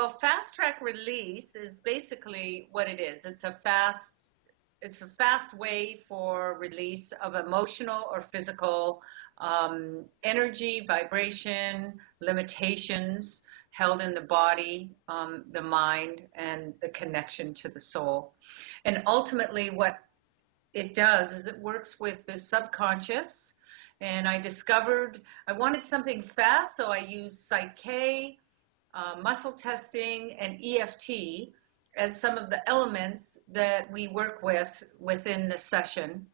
Well, fast track release is basically what it is. It's a fast way for release of emotional or physical energy, vibration, limitations held in the body, the mind, and the connection to the soul. And ultimately, what it does is it works with the subconscious. And I discovered I wanted something fast, so I used Psyche, muscle testing, and EFT as some of the elements that we work with within the session.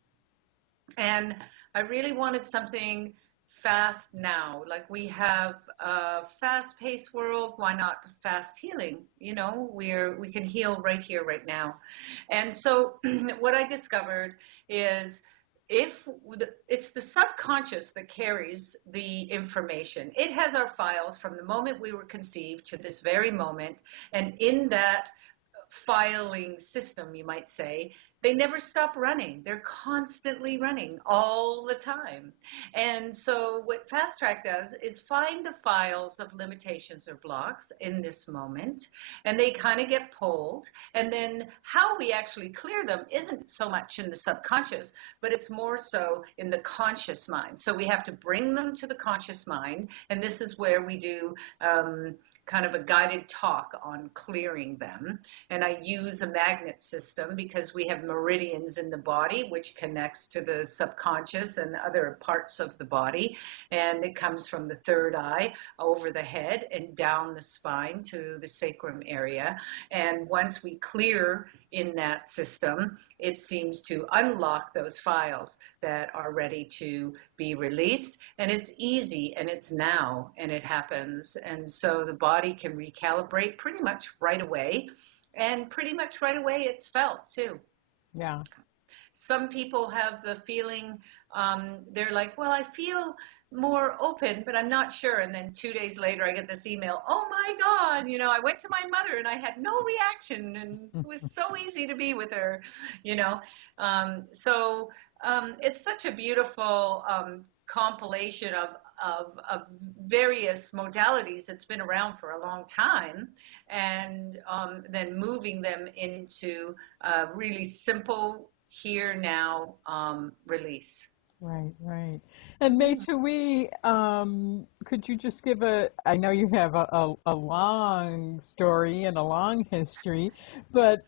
And I really wanted something fast now. Like we have a fast-paced world, why not fast healing? You know, we can heal right here, right now. And so what I discovered is it's the subconscious that carries the information. It has our files from the moment we were conceived to this very moment, and in that filing system, you might say, they never stop running. They're constantly running all the time. And so what Fast Track does is find the files of limitations or blocks in this moment, and they kind of get pulled. And then how we actually clear them isn't so much in the subconscious, but it's more so in the conscious mind. So we have to bring them to the conscious mind, and this is where we do kind of a guided talk on clearing them. And I use a magnet system because we have meridians in the body, which connects to the subconscious and other parts of the body. And it comes from the third eye over the head and down the spine to the sacrum area. And once we clear in that system, it seems to unlock those files that are ready to be released. And it's easy, and it's now, and it happens. And so the body can recalibrate pretty much right away. And pretty much right away it's felt too. Yeah. Some people have the feeling, they're like, well, I feel more open, but I'm not sure. And then 2 days later, I get this email, oh my God, you know, I went to my mother and I had no reaction, and it was so easy to be with her, you know. It's such a beautiful compilation of various modalities that's been around for a long time, and then moving them into really simple here now release. Right, right. And Maytawee, could you just give I know you have a long story and a long history, but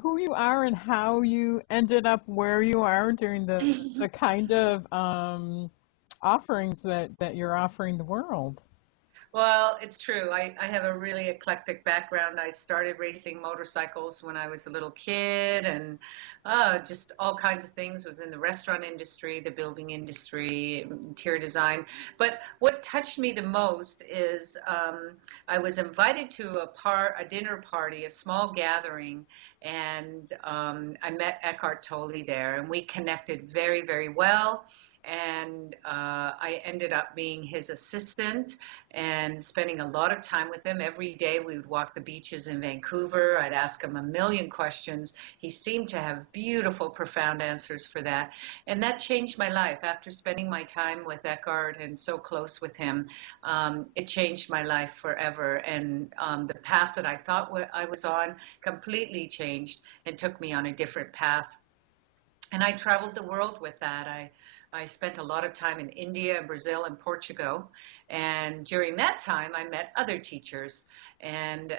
who you are and how you ended up where you are during the kind of offerings that you're offering the world. Well, it's true. I have a really eclectic background. I started racing motorcycles when I was a little kid, and just all kinds of things. Was in the restaurant industry, the building industry, interior design. But what touched me the most is I was invited to a dinner party, a small gathering, and I met Eckhart Tolle there, and we connected very, very well. And I ended up being his assistant and spending a lot of time with him. Every day we would walk the beaches in Vancouver. I'd ask him a million questions. He seemed to have beautiful, profound answers for that. And that changed my life. After spending my time with Eckhart and so close with him, it changed my life forever. And the path that I thought I was on completely changed and took me on a different path. And I traveled the world with that. I spent a lot of time in India, Brazil, and Portugal. And during that time, I met other teachers. And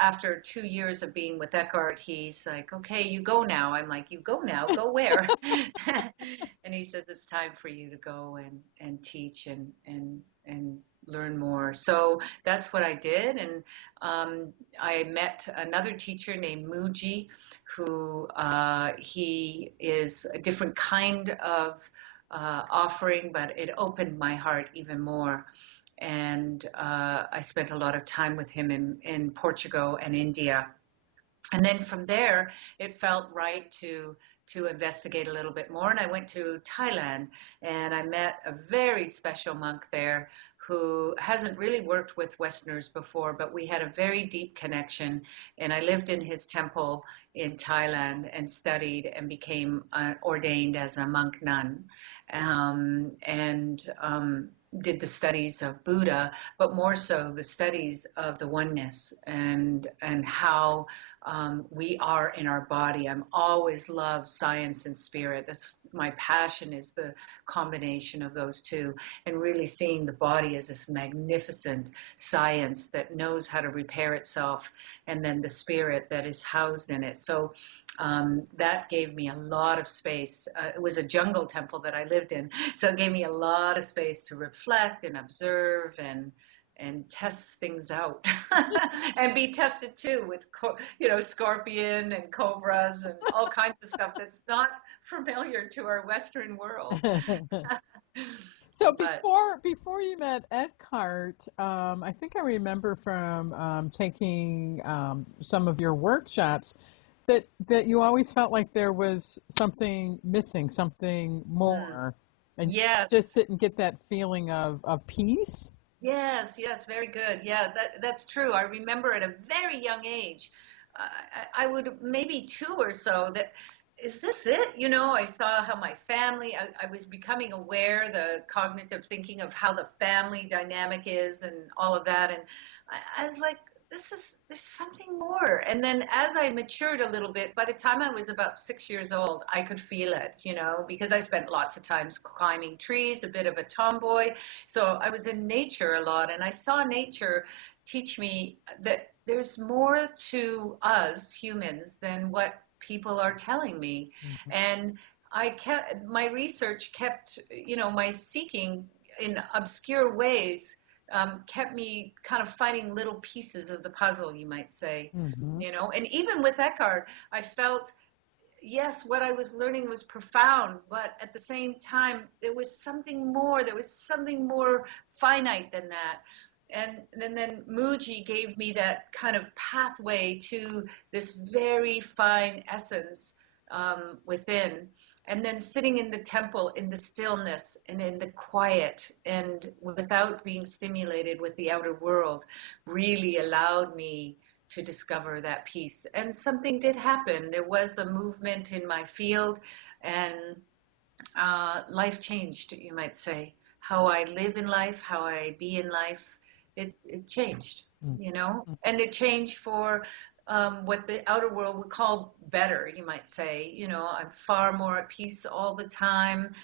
after 2 years of being with Eckhart, he's like, okay, you go now. I'm like, you go now? Go where? And he says, it's time for you to go and teach and learn more. So that's what I did. And I met another teacher named Muji, who he is a different kind of offering, but it opened my heart even more. And I spent a lot of time with him in Portugal and India. And then from there, it felt right to investigate a little bit more. And I went to Thailand, and I met a very special monk there who hasn't really worked with Westerners before, but we had a very deep connection. And I lived in his temple in Thailand and studied and became ordained as a monk nun. did the studies of Buddha, but more so the studies of the oneness and how we are in our body. I'm always loved science and spirit. That's my passion, is the combination of those two, and really seeing the body as this magnificent science that knows how to repair itself, and then the spirit that is housed in it. So that gave me a lot of space. It was a jungle temple that I lived in, so it gave me a lot of space to reflect and observe and test things out, and be tested too with scorpion and cobras and all kinds of stuff that's not familiar to our Western world. So But before you met Eckhart, I think I remember from taking some of your workshops that you always felt like there was something missing, something more, and you yes. just didn't get that feeling of peace. Yes, very good. Yeah, that's true. I remember at a very young age, I would maybe two or so, that is this it? I saw how my family, I was becoming aware, the cognitive thinking of how the family dynamic is and all of that. And I was like, there's something more. And then as I matured a little bit, by the time I was about 6 years old, I could feel it, because I spent lots of times climbing trees, a bit of a tomboy. So I was in nature a lot, and I saw nature teach me that there's more to us humans than what people are telling me. Mhm. And my research kept, my seeking in obscure ways, kept me kind of finding little pieces of the puzzle, you might say, Mhm. and even with Eckhart, I felt, yes, what I was learning was profound, but at the same time, there was something more. There was something more finite than that. And then Muji gave me that kind of pathway to this very fine essence within. And then sitting in the temple in the stillness and in the quiet and without being stimulated with the outer world really allowed me to discover that peace. And something did happen. There was a movement in my field, and life changed, you might say. How I live in life, how I be in life, it changed, Mhm. and it changed for what the outer world would call better, you might say. I'm far more at peace all the time.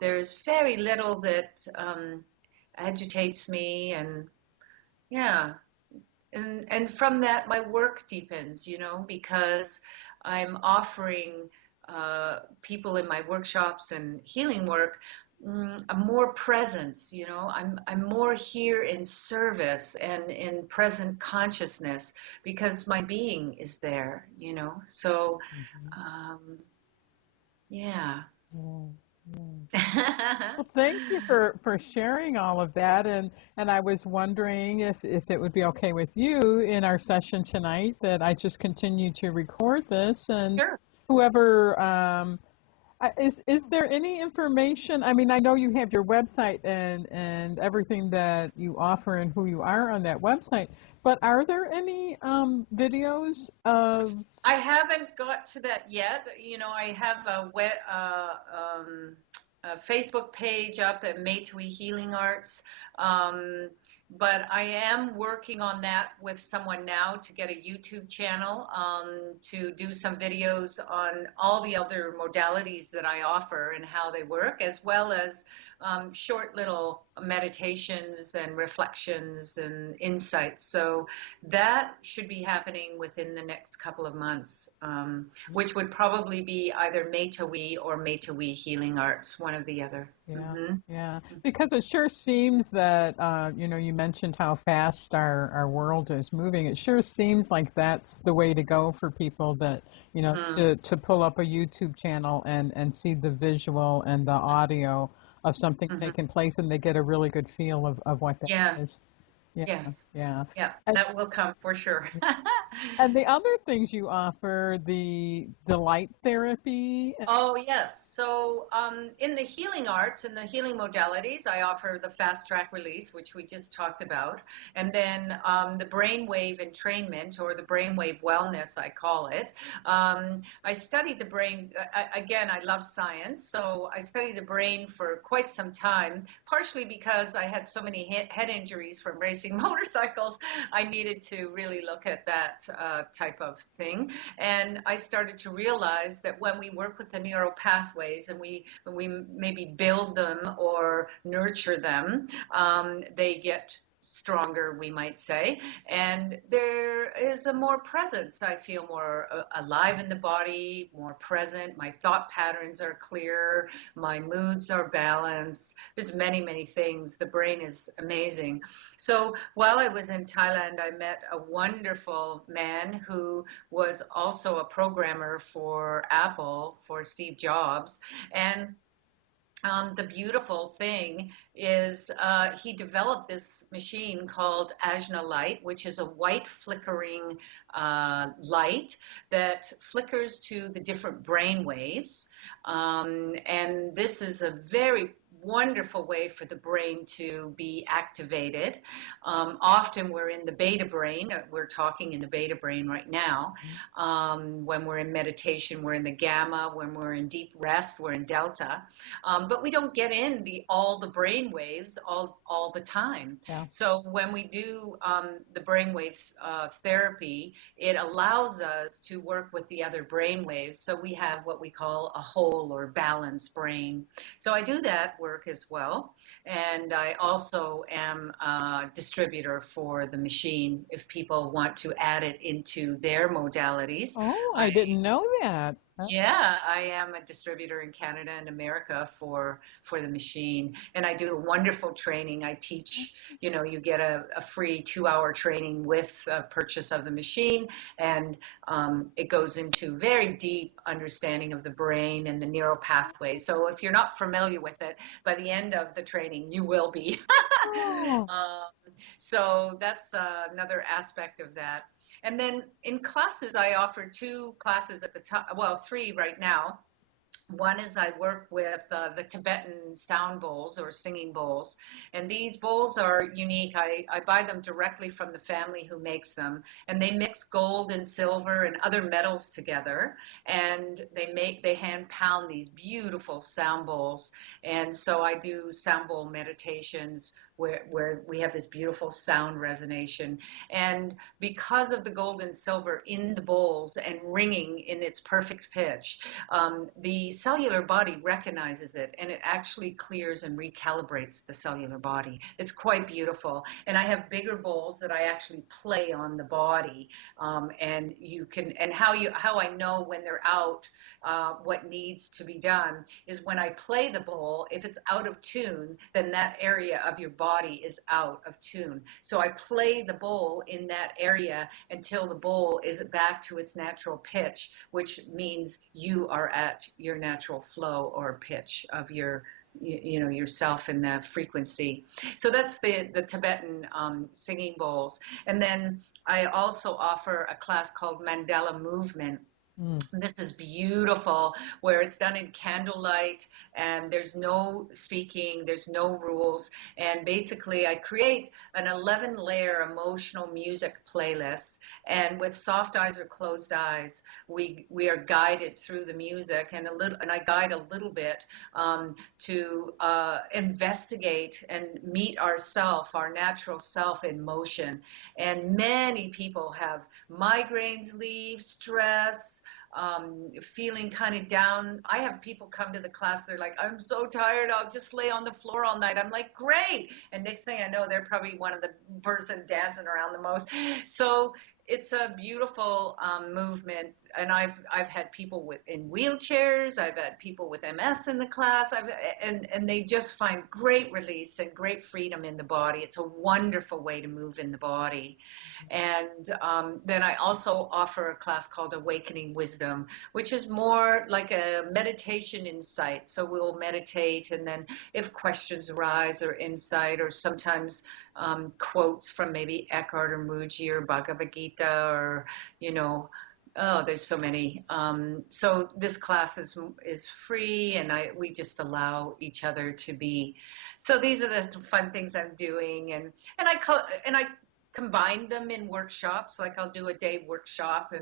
There's very little that agitates me, and yeah, and from that my work deepens, because I'm offering people in my workshops and healing work, a more presence. I'm more here in service and in present consciousness because my being is there. So Mhm. um, yeah. Yeah. Yeah. Well, thank you for sharing all of that, and I was wondering if it would be okay with you in our session tonight that I just continue to record this, and Sure. whoever is there any information? I mean, I know you have your website and everything that you offer and who you are on that website, but are there any videos of? I haven't got to that yet. I have a Facebook page up at Maytawee Healing Arts. Um, but I am working on that with someone now to get a YouTube channel, to do some videos on all the other modalities that I offer and how they work, as well as short little meditations and reflections and insights. So that should be happening within the next couple of months, which would probably be either Maytawee or Maytawee Healing Arts, one or the other. Yeah, yeah. Because it sure seems that, you mentioned how fast our world is moving. It sure seems like that's the way to go for people that, Mm-hmm. to pull up a YouTube channel and see the visual and the audio of something Mm-hmm. taking place, and they get a really good feel of what that Yes, is. Yeah, yes, yeah. yeah, And, that will come for sure. And the other things you offer, the light therapy. Oh, yes. So, in the healing arts and the healing modalities, I offer the fast track release, which we just talked about, and then the brainwave entrainment or the brainwave wellness, I call it. I studied the brain. Again, I love science, so I studied the brain for quite some time, partially because I had so many head injuries from racing motorcycles. I needed to really look at that type of thing. And I started to realize that when we work with the neural pathways and we maybe build them or nurture them, they get stronger, we might say, and there is a more presence. I feel more alive in the body, more present. My thought patterns are clear. My moods are balanced. There's many, many things. The brain is amazing. So while I was in Thailand, I met a wonderful man who was also a programmer for Apple, for Steve Jobs. And the beautiful thing is he developed this machine called Ajna light, which is a white flickering light that flickers to the different brain waves. And this is a very wonderful way for the brain to be activated. Often we're in the beta brain. We're talking in the beta brain right now. When we're in meditation, we're in the gamma. When we're in deep rest, we're in delta. But we don't get in all the brain waves all the time. Yeah. So when we do the brainwave therapy, it allows us to work with the other brain waves. So we have what we call a whole or balanced brain. So I do that work as well. And I also am a distributor for the machine if people want to add it into their modalities. Oh, I I didn't know that. yeah, I am a distributor in Canada and America for the machine, and I do a wonderful training. I teach, you get a free 2-hour training with purchase of the machine, and it goes into very deep understanding of the brain and the neural pathways. So if you're not familiar with it, by the end of the training, you will be. Oh, So that's another aspect of that. And then in classes, I offer 2 classes at the time, well, 3 right now. One is I work with the Tibetan sound bowls or singing bowls. And these bowls are unique. I buy them directly from the family who makes them. And they mix gold and silver and other metals together. And they hand pound these beautiful sound bowls. And so I do sound bowl meditations where we have this beautiful sound resonation. And because of the gold and silver in the bowls and ringing in its perfect pitch, the cellular body recognizes it and it actually clears and recalibrates the cellular body. It's quite beautiful. And I have bigger bowls that I actually play on the body. And how I know when they're out, what needs to be done is when I play the bowl, if it's out of tune, then that area of your body is out of tune. So I play the bowl in that area until the bowl is back to its natural pitch, which means you are at your natural flow or pitch of yourself in the frequency. So that's the Tibetan singing bowls. And then I also offer a class called Mandela Movement. mm. This is beautiful, where it's done in candlelight and there's no speaking, there's no rules. And basically, I create an 11-layer emotional music playlist. And with soft eyes or closed eyes, we are guided through the music, and I guide a little bit to investigate and meet our natural self in motion. And many people have migraines leave, stress, feeling kind of down. I have people come to the class, they're like, I'm so tired, I'll just lay on the floor all night. I'm like, great. And next thing I know, they're probably one of the person dancing around the most. So it's a beautiful movement. And I've had people in wheelchairs. I've had people with MS in the class. And they just find great release and great freedom in the body. It's a wonderful way to move in the body. And then I also offer a class called Awakening Wisdom, which is more like a meditation insight. So we'll meditate, and then if questions arise or insight, or sometimes quotes from maybe Eckhart or Muji or Bhagavad Gita, or, you know, oh, there's so many. So this class is free, and we just allow each other to be. So these are the fun things I'm doing, and I combine them in workshops. Like I'll do a day workshop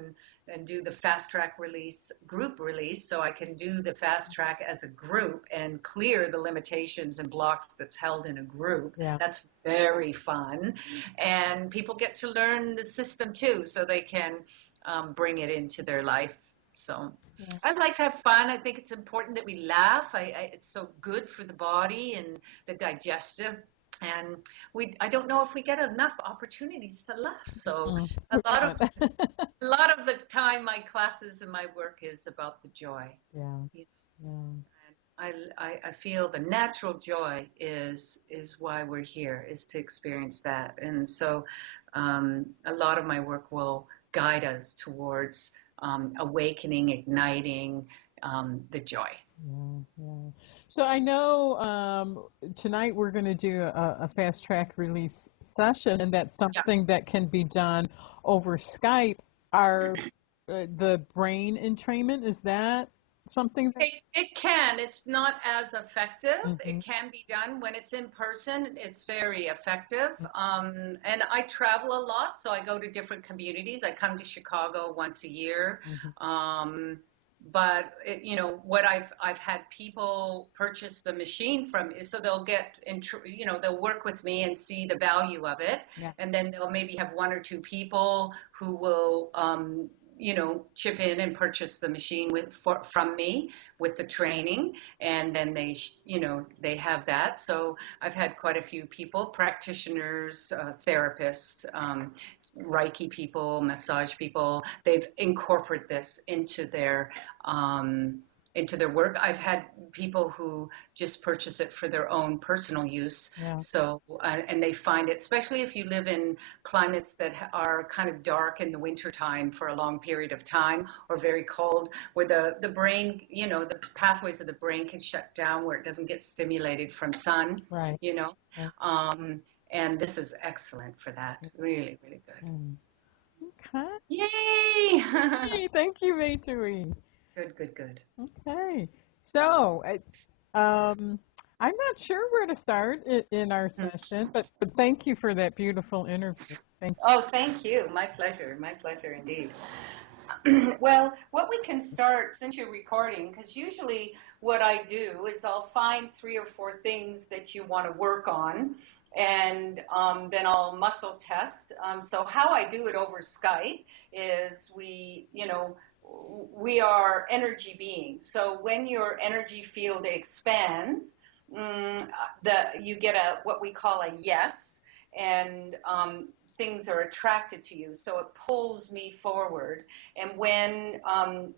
and do the fast track release, group release, so I can do the fast track as a group and clear the limitations and blocks that's held in a group. Yeah. That's very fun, and people get to learn the system too, so they can bring it into their life. So Yeah. I like to have fun. I think it's important that we laugh. It's so good for the body and the digestive. And I don't know if we get enough opportunities to laugh. So Mm. a lot of God. a lot of the time, my classes and my work is about the joy. Yeah. You Yeah. know, I feel the natural joy is why we're here, is to experience that. And so a lot of my work will guide us towards awakening, igniting the joy. Yeah, yeah. So I know tonight we're going to do a fast track release session, and that's Yeah. something that can be done over Skype. Are the brain entrainment, is that something that? It can. It's not as effective. Hmm. It can be done when it's in person. It's very effective. And I travel a lot, so I go to different communities. I come to Chicago once a year. Hmm. Um, but you know what I've had people purchase the machine from me, so they'll they'll work with me and see the value of it, Yeah. and then they'll maybe have one or two people who will chip in and purchase the machine from me with the training, and then they have that. So I've had quite a few people, practitioners, therapists, Reiki people, massage people. They've incorporated this um, into their work. I've had people who just purchase it for their own personal use. Yeah. So, and they find it, especially if you live in climates that are kind of dark in the wintertime for a long period of time, or very cold, where the brain, the pathways of the brain can shut down, where it doesn't get stimulated from sun, Right. you know. Right. Um, and this is excellent for that. Really, really good. Mm. Okay. Yay! Hey, thank you, Maytawee. Good, good, good. Okay. So, I'm not sure where to start in our Mm. session, but thank you for that beautiful interview. Thank Oh, thank you. My pleasure. My pleasure indeed. Well, what we can start, since you're recording, because usually what I do is I'll find 3 or 4 things that you want to work on, and then I'll muscle test. So how I do it over Skype is we are energy beings. So when your energy field expands, mm, you get what we call a yes, and things are attracted to you. So it pulls me forward. And when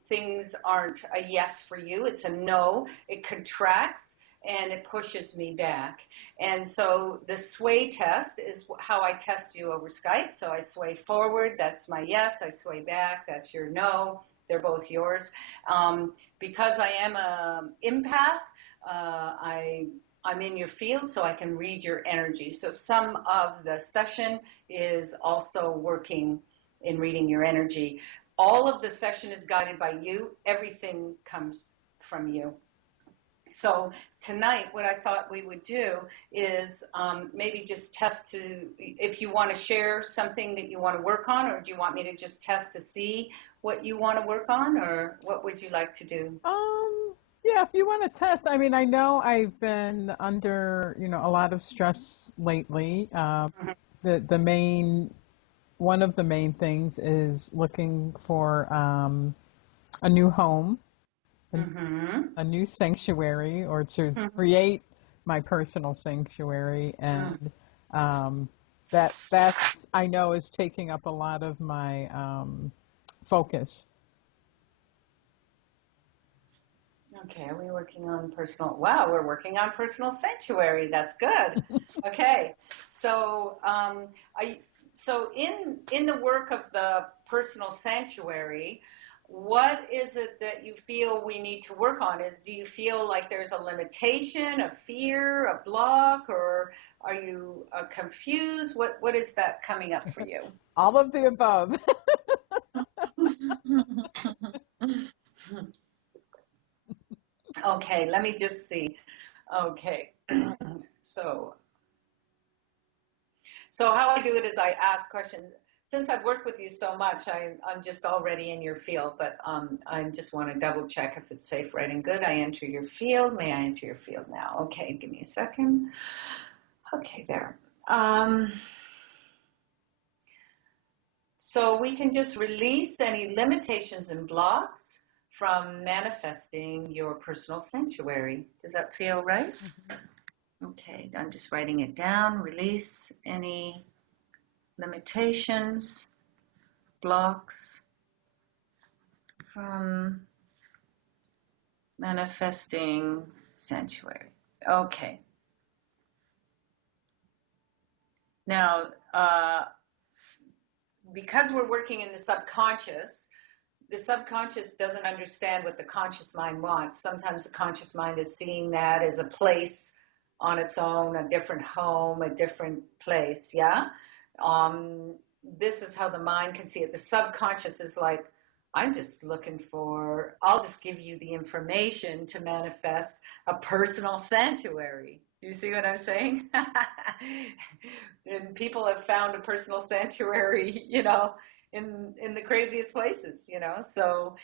things aren't a yes for you, it's a no, it contracts and it pushes me back. And so the sway test is how I test you over Skype. So I sway forward, that's my yes. I sway back, that's your no. They're both yours. Because I am an empath, I'm in your field, so I can read your energy. So some of the session is also working in reading your energy. All of the session is guided by you. Everything comes from you. So tonight, what I thought we would do is maybe just test if you want to share something that you want to work on, or do you want me to just test to see what you want to work on, or what would you like to do? yeah, if you want to test, I mean, I know I've been under, a lot of stress lately. Mhm. The main one of the main things is looking for a new home, a, Mhm. a new sanctuary, or to create my personal sanctuary, Mhm. and um, that's I know is taking up a lot of my focus. Okay, are we working on personal? Wow, we're working on personal sanctuary. That's good. Okay, so So in the work of the personal sanctuary, what is it that you feel we need to work on? Do you feel like there's a limitation, a fear, a block, or are you confused? What is that coming up for you? All of the above. Okay, let me just see. Okay. So So how I do it is I ask questions. Since I've worked with you so much, I'm just already in your field, but I just want to double check if it's safe, right, and good. I enter your field. May I enter your field now? Okay, give me a second. Okay, there. So we can just release any limitations and blocks from manifesting your personal sanctuary. Does that feel right? Okay, I'm just writing it down. Release any limitations, blocks from manifesting sanctuary. Okay. Now, because we're working in the subconscious doesn't understand what the conscious mind wants. Sometimes the conscious mind is seeing that as a place on its own, a different home, a different place. Yeah. This is how the mind can see it. The subconscious is like, I'll just give you the information to manifest a personal sanctuary. You see what I'm saying? And people have found a personal sanctuary, in the craziest places, So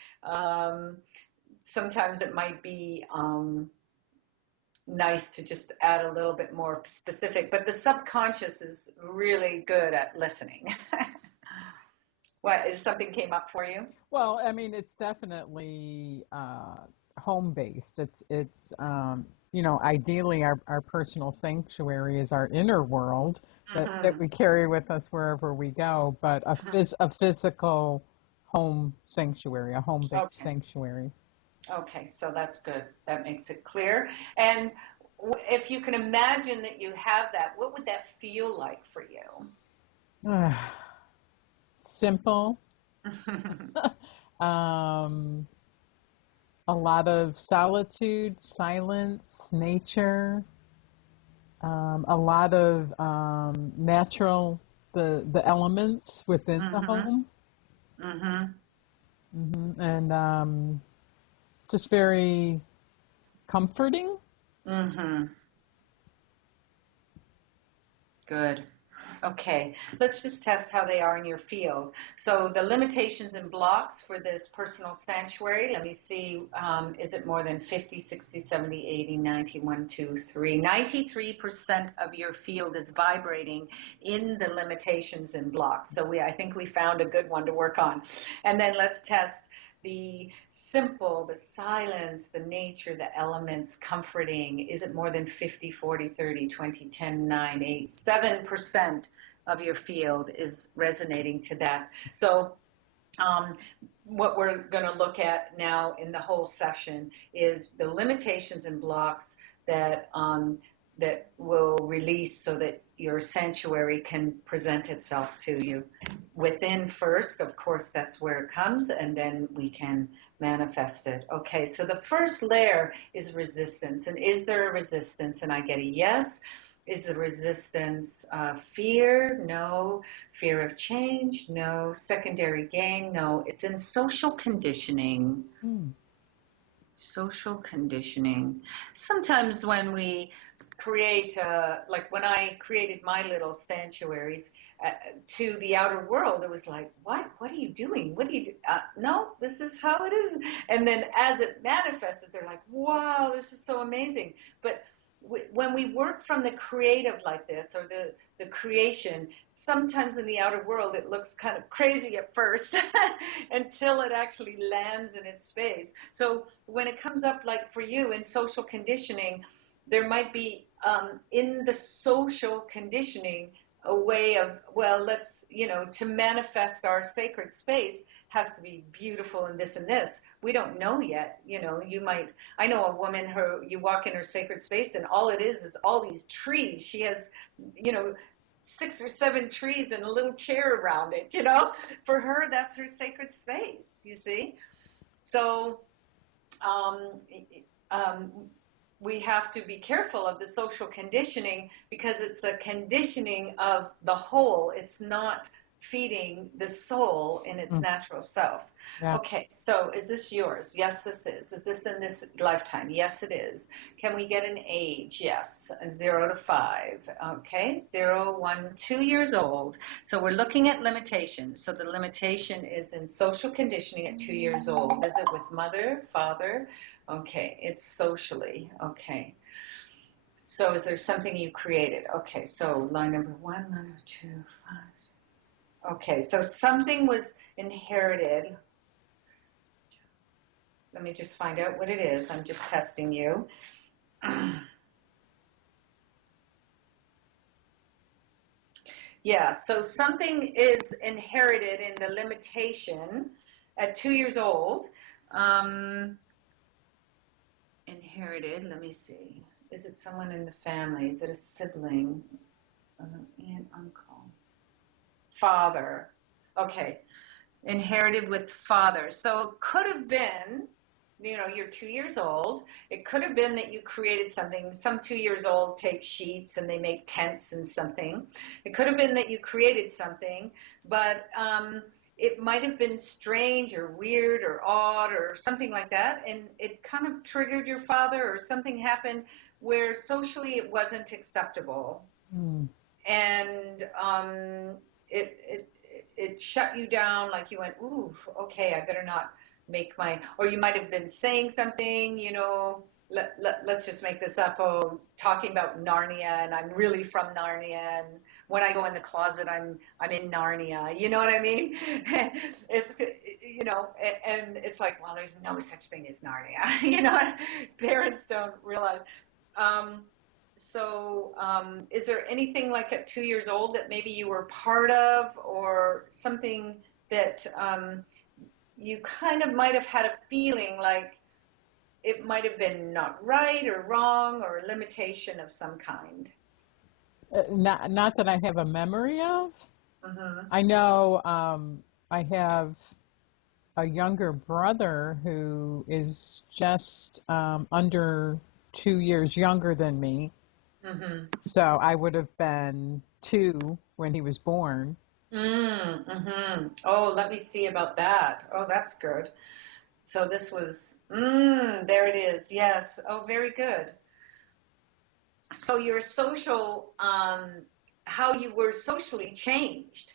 sometimes it might be nice to just add a little bit more specific, but the subconscious is really good at listening. What is something came up for you? Well, I mean, it's definitely home based. Ideally our personal sanctuary is our inner world that we carry with us wherever we go, but a physical home sanctuary, a home based sanctuary. Okay, so that's good. That makes it clear. And if you can imagine that you have that, what would that feel like for you? Simple. A lot of solitude, silence, nature, a lot of natural, the elements within the home, and just very comforting. Good. Okay, let's just test how they are in your field. So the limitations and blocks for this personal sanctuary, let me see, is it more than 50, 60, 70, 80, 90, 1, 2, 3? 93% of your field is vibrating in the limitations and blocks. So I think we found a good one to work on. And then let's test the simple, the silence, the nature, the elements, comforting. Is it more than 50, 40, 30, 20, 10, 9, 8, 7% of your field is resonating to that? So what we're going to look at now in the whole session is the limitations and blocks that will release so that your sanctuary can present itself to you. Within first, of course, that's where it comes, and then we can manifest it. Okay, so the first layer is resistance. And is there a resistance? And I get a yes. Is the resistance fear? No. Fear of change? No. Secondary gain? No. It's in social conditioning. Social conditioning. Sometimes when we create, like when I created my little sanctuary to the outer world, it was like, what are you doing? What do you do? No, this is how it is. And then as it manifested, they're like, wow, this is so amazing. But when we work from the creative like this, or the creation, sometimes in the outer world it looks kind of crazy at first until it actually lands in its space. So when it comes up, like for you in social conditioning, there might be in the social conditioning a way of, well, let's, to manifest our sacred space has to be beautiful and this and this. We don't know yet. I know a woman, you walk in her sacred space and all it is all these trees. She has, 6 or 7 trees and a little chair around it, you know? For her, that's her sacred space, you see? So, um, um, we have to be careful of the social conditioning because it's a conditioning of the whole. It's not feeding the soul in its Mm. natural self. Yeah. Okay, so is this yours? Yes, this is. Is this in this lifetime? Yes, it is. Can we get an age? Yes, 0 to 5. Okay, 0, 1, 2 years old. So we're looking at limitations. So the limitation is in social conditioning at 2 years old. Visit with mother, father. Okay, it's socially. Okay. So is there something you created? Okay, so line number 1, line number 2, 5. Okay, so something was inherited. Let me just find out what it is. I'm just testing you. Yeah, so something is inherited in the limitation at 2 years old. Inherited, let me see. Is it someone in the family? Is it a sibling? Aunt, uncle? Father. Okay, inherited with father. So it could have been, you know, you're 2 years old. It could have been that you created something. Some 2 years old take sheets and they make tents and something. It could have been that you created something, but it might have been strange or weird or odd or something like that. And it kind of triggered your father or something happened where socially it wasn't acceptable. Mm. And it it shut you down, like you went, ooh, okay, I better not make my, or you might have been saying something, you know, let's just make this up, oh, talking about Narnia, and I'm really from Narnia, and when I go in the closet, I'm in Narnia, you know what I mean? It's, you know, and it's like, well, there's no such thing as Narnia, you know, parents don't realize. Um, is there anything like at 2 years old that maybe you were part of, or something that you kind of might have had a feeling like it might have been not right or wrong or a limitation of some kind? Not that I have a memory of. Mm-hmm. I know I have a younger brother who is just under 2 years younger than me. Mm-hmm. So I would have been 2 when he was born. Mm-hmm. Oh, let me see about that. Oh, that's good. So this was, there it is. Yes. Oh, very good. So your social, how you were socially changed.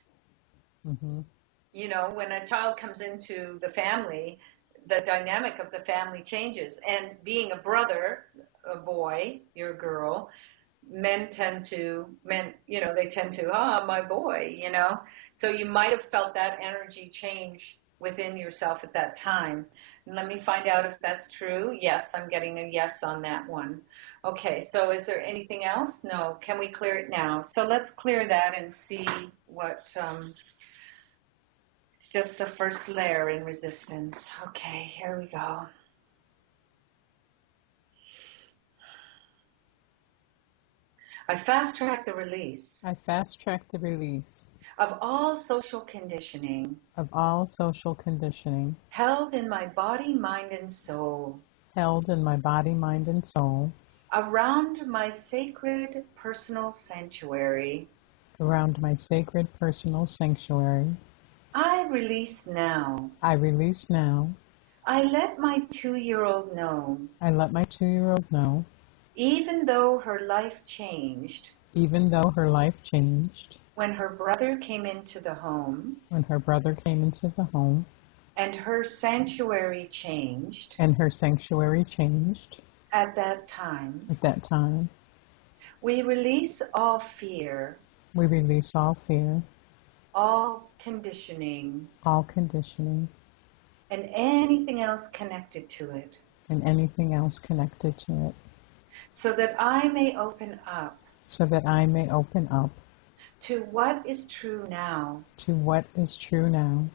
Hmm. You know, when a child comes into the family, the dynamic of the family changes. And being a brother, a boy, you're a girl, men, you know, they tend to, my boy, you know. So you might have felt that energy change within yourself at that time. And let me find out if that's true. Yes, I'm getting a yes on that one. Okay, so is there anything else? No. Can we clear it now? So let's clear that and see what, it's just the first layer in resistance. Okay, here we go. I fast track the release I fast track the release of all social conditioning of all social conditioning held in my body, mind, and soul held in my body, mind, and soul around my sacred personal sanctuary. around my sacred personal sanctuary. I release now. I release now. I let my 2-year-old know, I let my 2 year old know, even though her life changed even though her life changed when her brother came into the home, when her brother came into the home, and her sanctuary changed and her sanctuary changed at that time. at that time. We release all fear, We release all fear, all conditioning, all conditioning, and anything else connected to it, and anything else connected to it, so that I may open up so that I may open up to what is true now. to what is true now.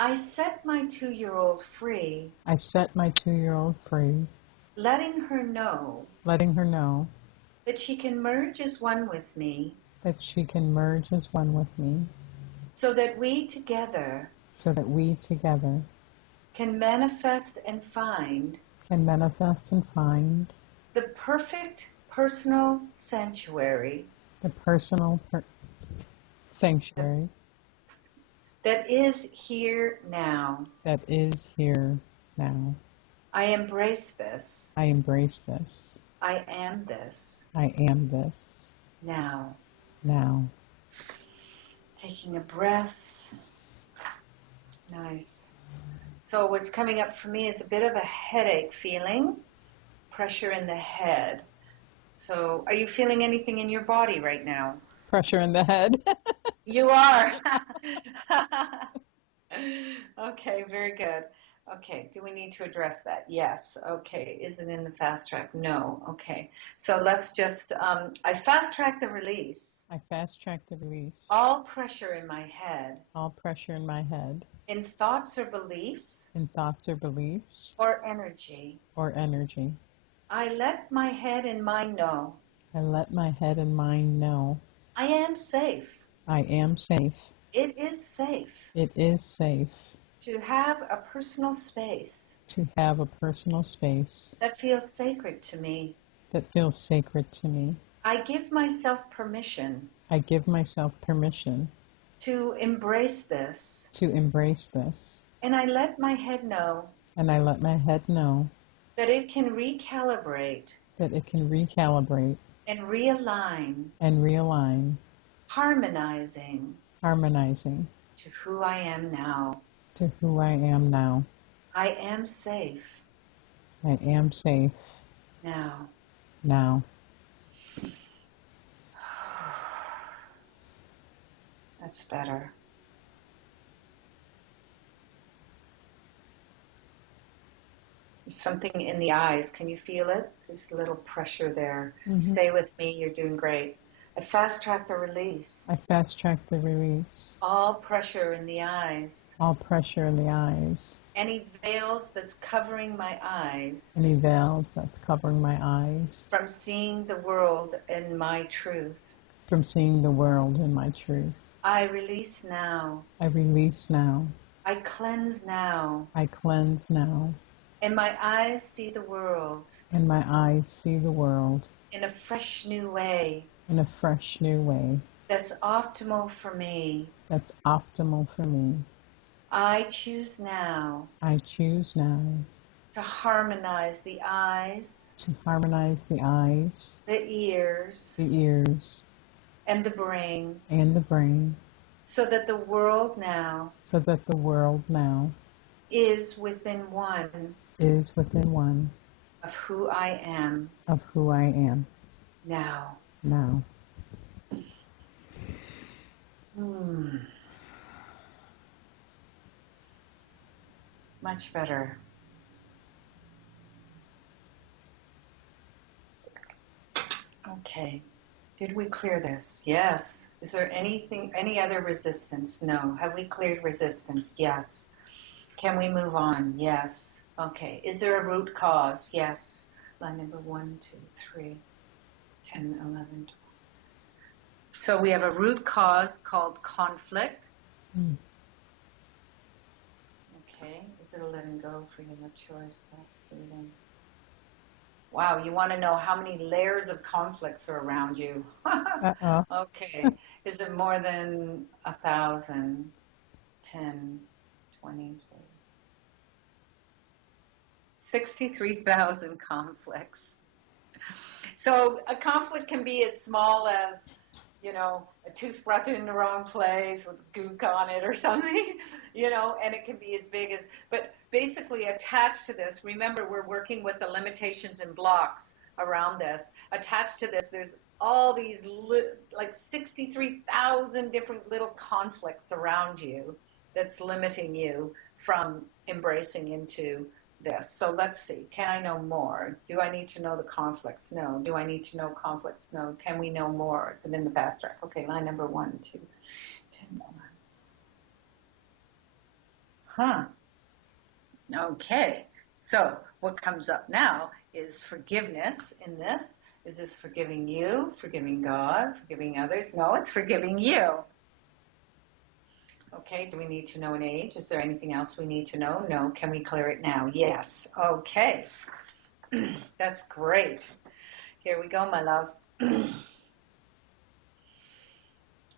I set my 2-year-old free, I set my 2 year old free, letting her know letting her know that she can merge as one with me that she can merge as one with me, so that we together so that we together can manifest and find the perfect personal sanctuary the personal sanctuary that is here now. that is here now. I embrace this. I embrace this. I am this I am this now. now. Taking a breath. Nice. So what's coming up for me is a bit of a headache feeling, pressure in the head. So are you feeling anything in your body right now? Pressure in the head. You are. Okay, very good. Okay, do we need to address that? Yes. Okay, is it in the fast track? No. Okay, so let's just, I fast track the release. I fast track the release. All pressure in my head. All pressure in my head. In thoughts or beliefs. In thoughts or beliefs. Or energy. Or energy. I let my head and mind know. I let my head and mind know. I am safe. I am safe. It is safe. It is safe. To have a personal space. To have a personal space. That feels sacred to me. That feels sacred to me. I give myself permission. I give myself permission. To embrace this. To embrace this. And I let my head know. And I let my head know. That it can recalibrate. That it can recalibrate. And realign. And realign. Harmonizing. Harmonizing. To who I am now. To who I am now. I am safe. I am safe. Now. Now. That's better. There's something in the eyes. Can you feel it? There's a little pressure there. Mm-hmm. Stay with me. You're doing great. I fast track the release. I fast track the release. All pressure in the eyes. All pressure in the eyes. Any veils that's covering my eyes. Any veils that's covering my eyes. From seeing the world in my truth. From seeing the world in my truth. I release now. I release now. I cleanse now. I cleanse now. And my eyes see the world. And my eyes see the world. In a fresh new way. In a fresh new way. That's optimal for me. That's optimal for me. I choose now. I choose now. To harmonize the eyes. To harmonize the eyes. The ears. The ears. And the brain. And the brain. So that the world now. So that the world now. Is within one. Is within one. Of who I am. Of who I am. Now. Now. Much better. Okay. Did we clear this? Yes. Is there any other resistance? No. Have we cleared resistance? Yes. Can we move on? Yes. Okay. Is there a root cause? Yes. Line number 1, 2, 3, 10, 11, 12. So we have a root cause called conflict. Okay. Is it a letting go, freedom of choice, self-freedom? Wow, you want to know how many layers of conflicts are around you. Okay. Is it more than 1,000, 10, 20, 63,000 conflicts. So a conflict can be as small as, a toothbrush in the wrong place with gook on it or something, and it can be as big as, but basically attached to this, remember we're working with the limitations and blocks around this. Attached to this, there's all these like 63,000 different little conflicts around you that's limiting you from embracing into this. So let's see. Can I know more? Do I need to know the conflicts? No. Do I need to know conflicts? No. Can we know more? Is it in the fast track? Okay, line number 1, 2, 10, 11. Okay. So what comes up now is forgiveness in this. Is this forgiving you, forgiving God, forgiving others? No, it's forgiving you. Okay, do we need to know an age? Is there anything else we need to know? No. Can we clear it now? Yes. Okay. That's great. Here we go, my love.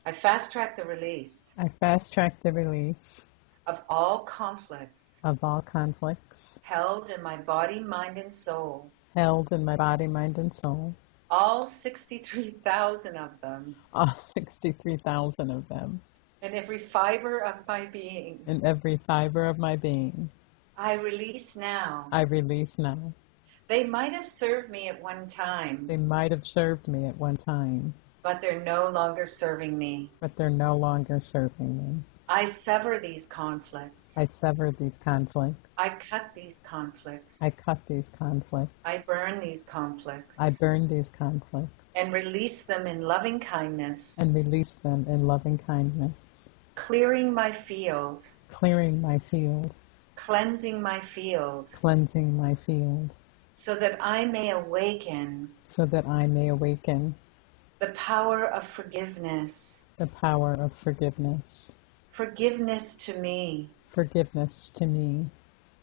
I fast-track the release I fast track the release of all conflicts of all conflicts held in my body, mind, and soul. held in my body, mind, and soul. All 63,000 of them. All 63,000 of them. And every fiber of my being. In every fiber of my being. I release now. I release now. They might have served me at one time. They might have served me at one time. But they're no longer serving me. But they're no longer serving me. I sever these conflicts. I sever these conflicts. I cut these conflicts. I cut these conflicts. I burn these conflicts. I burn these conflicts. And release them in loving kindness. And release them in loving kindness. Clearing my field. Clearing my field. Cleansing my field. Cleansing my field. So that I may awaken. So that I may awaken. The power of forgiveness. The power of forgiveness. Forgiveness to me. Forgiveness to me.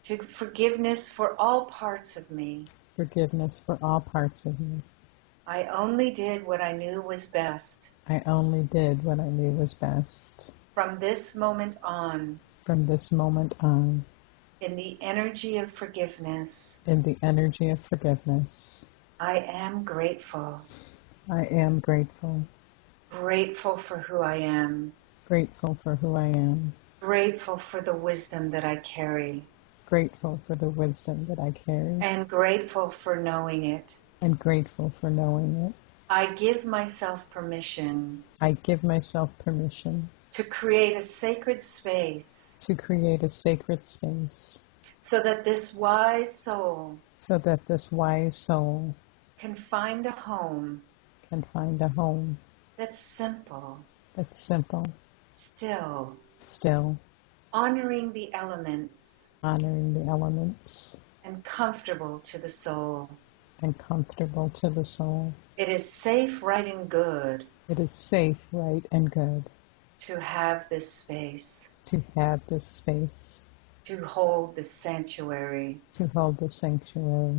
To forgiveness for all parts of me. Forgiveness for all parts of me. I only did what I knew was best. I only did what I knew was best. From this moment on. From this moment on. In the energy of forgiveness. In the energy of forgiveness. I am grateful. I am grateful. Grateful for who I am. Grateful for who I am. Grateful for the wisdom that I carry. Grateful for the wisdom that I carry. And grateful for knowing it. And grateful for knowing it. I give myself permission. I give myself permission. To create a sacred space. To create a sacred space. So that this wise soul. So that this wise soul. Can find a home. Can find a home. That's simple. That's simple. Still. Still. Honoring the elements. Honoring the elements. And comfortable to the soul. And comfortable to the soul. It is safe, right, and good. It is safe, right, and good. To have this space. To have this space. To hold the sanctuary. To hold the sanctuary.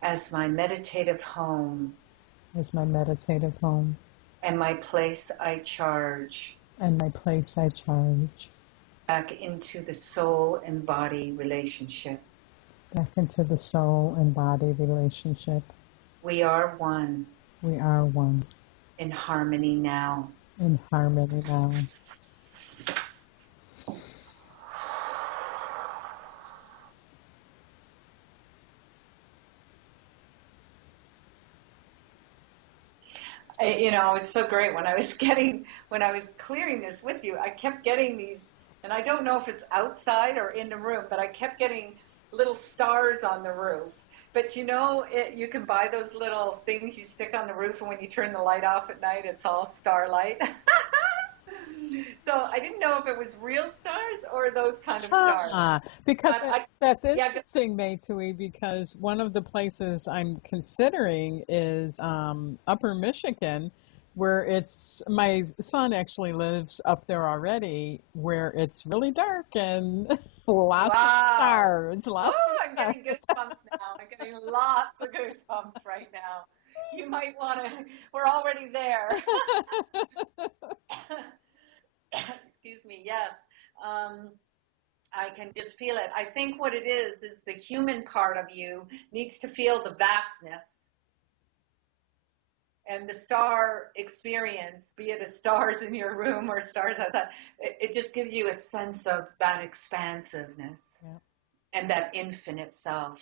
As my meditative home. As my meditative home. And my place I charge. And my place I charge. Back into the soul and body relationship. Back into the soul and body relationship. We are one. We are one. In harmony now. In harmony now. It was so great when I was clearing this with you. I kept getting these, and I don't know if it's outside or in the room, but I kept getting little stars on the roof. But you can buy those little things you stick on the roof, and when you turn the light off at night, it's all starlight. So I didn't know if it was real stars or those kind of stars. Because that's interesting, Maytawee, because one of the places I'm considering is Upper Michigan, where my son actually lives up there already, where it's really dark and lots of stars. I'm getting goosebumps now. I'm getting lots of goosebumps right now. You might want to, we're already there. Excuse me, yes. I can just feel it. I think what it is the human part of you needs to feel the vastness. And the star experience, be it the stars in your room or stars outside, it just gives you a sense of that expansiveness and that infinite self.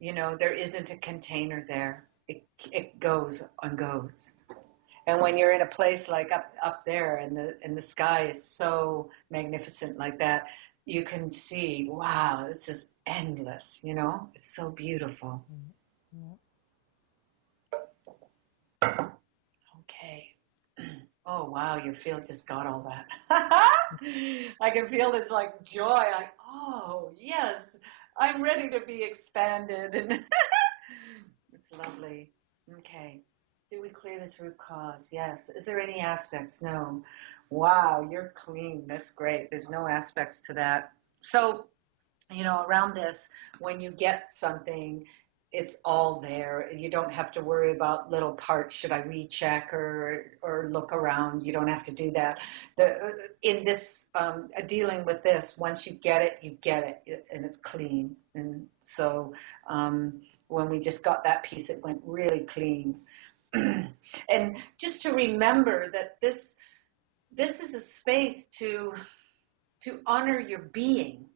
Yeah. There isn't a container there. It goes and goes. And when you're in a place like up there and the sky is so magnificent like that, you can see, wow, it's just endless, It's so beautiful. Okay. Oh, wow, your field just got all that. I can feel this like joy, like, oh, yes, I'm ready to be expanded. And it's lovely. Okay. Did we clear this root cause? Yes. Is there any aspects? No. Wow, you're clean. That's great. There's no aspects to that. So, around this, when you get something, it's all there. You don't have to worry about little parts. Should I recheck or look around? You don't have to do that. In this dealing with this, once you get it, you get it, and it's clean. And so when we just got that piece, it went really clean. And just to remember that this is a space to honor your being.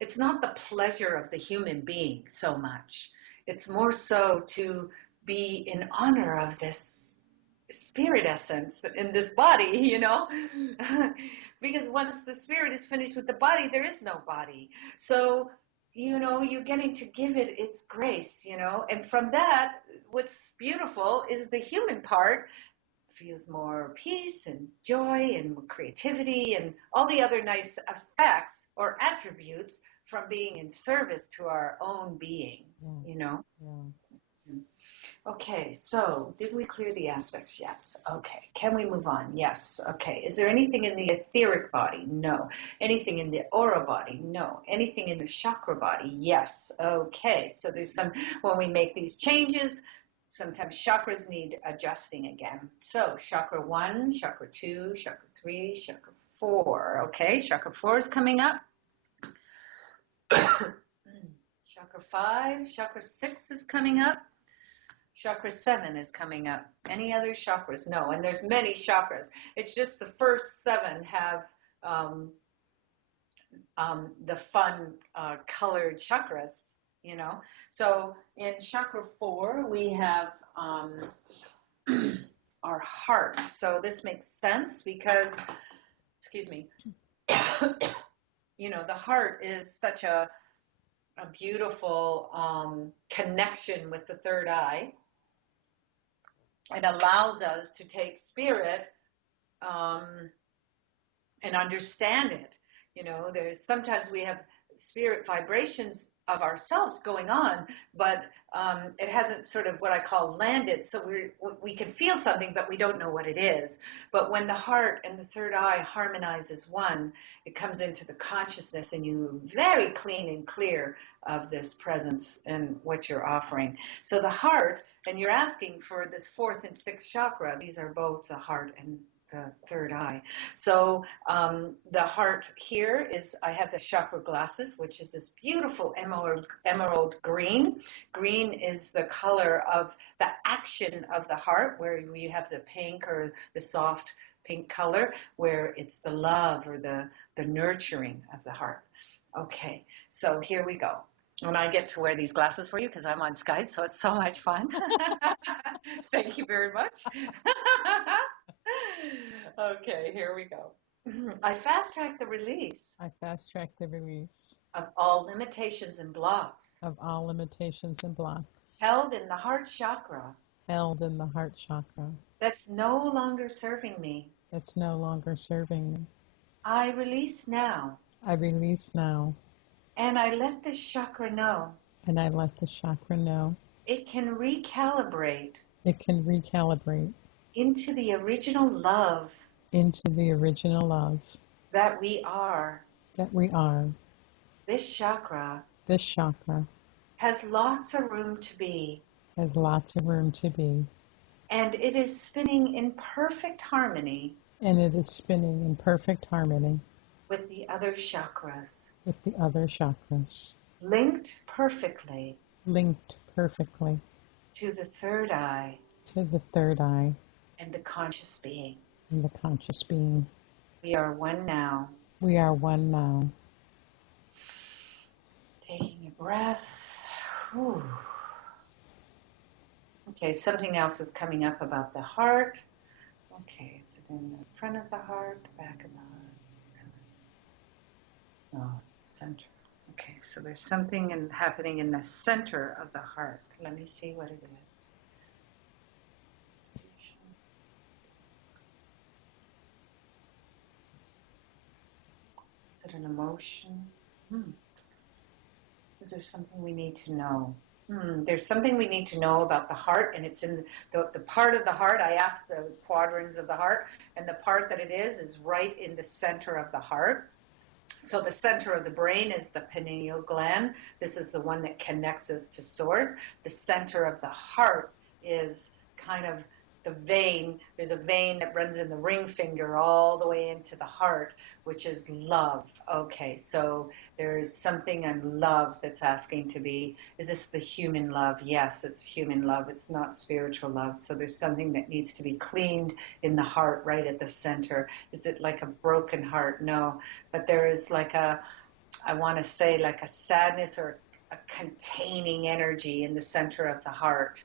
It's not the pleasure of the human being so much. It's more so to be in honor of this spirit essence in this body. Because once the spirit is finished with the body, there is no body. So you're getting to give it its grace, and from that, what's beautiful is the human part feels more peace and joy and creativity and all the other nice effects or attributes from being in service to our own being, Yeah. Okay, so did we clear the aspects? Yes. Okay. Can we move on? Yes. Okay. Is there anything in the etheric body? No. Anything in the aura body? No. Anything in the chakra body? Yes. Okay. So there's when we make these changes, sometimes chakras need adjusting again. So chakra 1, chakra 2, chakra 3, chakra 4. Okay. Chakra 4 is coming up. Chakra 5, chakra 6 is coming up. Chakra 7 is coming up. Any other chakras? No. And there's many chakras. It's just the first 7 have the fun colored chakras, So in chakra 4, we have our heart. So this makes sense because, excuse me, the heart is such a beautiful connection with the third eye. It allows us to take spirit and understand it. There's sometimes we have spirit vibrations of ourselves going on, but it hasn't sort of what I call landed. So we can feel something, but we don't know what it is. But when the heart and the third eye harmonize as one, it comes into the consciousness, and you're very clean and clear of this presence and what you're offering. So the heart, and you're asking for this 4th and 6th chakra. These are both the heart and the third eye. So the heart here is, I have the chakra glasses, which is this beautiful emerald green. Green is the color of the action of the heart, where you have the pink or the soft pink color, where it's the love or the nurturing of the heart. Okay, so here we go. And I get to wear these glasses for you because I'm on Skype, so it's so much fun. Thank you very much. Okay, here we go. I fast-track the release. I fast-track the release. Of all limitations and blocks. Of all limitations and blocks. Held in the heart chakra. Held in the heart chakra. That's no longer serving me. That's no longer serving me. I release now. I release now. And I let this chakra know. And I let the chakra know. It can recalibrate. It can recalibrate. Into the original love. Into the original love. That we are. That we are. This chakra. This chakra. Has lots of room to be. Has lots of room to be. And it is spinning in perfect harmony. And it is spinning in perfect harmony. With the other chakras. With the other chakras. Linked perfectly. Linked perfectly. To the third eye. To the third eye. And the conscious being. And the conscious being. We are one now. We are one now. Taking a breath. Whew. Okay, something else is coming up about the heart. Okay, is it in the front of the heart, the back of the heart? No, center. Okay, so there's something happening in the center of the heart. Let me see what it is. Is it an emotion? Is there something we need to know? There's something we need to know about the heart, and it's in the part of the heart. I asked the quadrants of the heart, and the part that it is right in the center of the heart. So the center of the brain is the pineal gland. This is the one that connects us to source. The center of the heart is kind of the vein. There's a vein that runs in the ring finger all the way into the heart, which is love. Okay, so there's something in love that's asking to be, is this the human love? Yes, it's human love. It's not spiritual love. So there's something that needs to be cleaned in the heart right at the center. Is it like a broken heart? No, but there is like I want to say like a sadness or a containing energy in the center of the heart,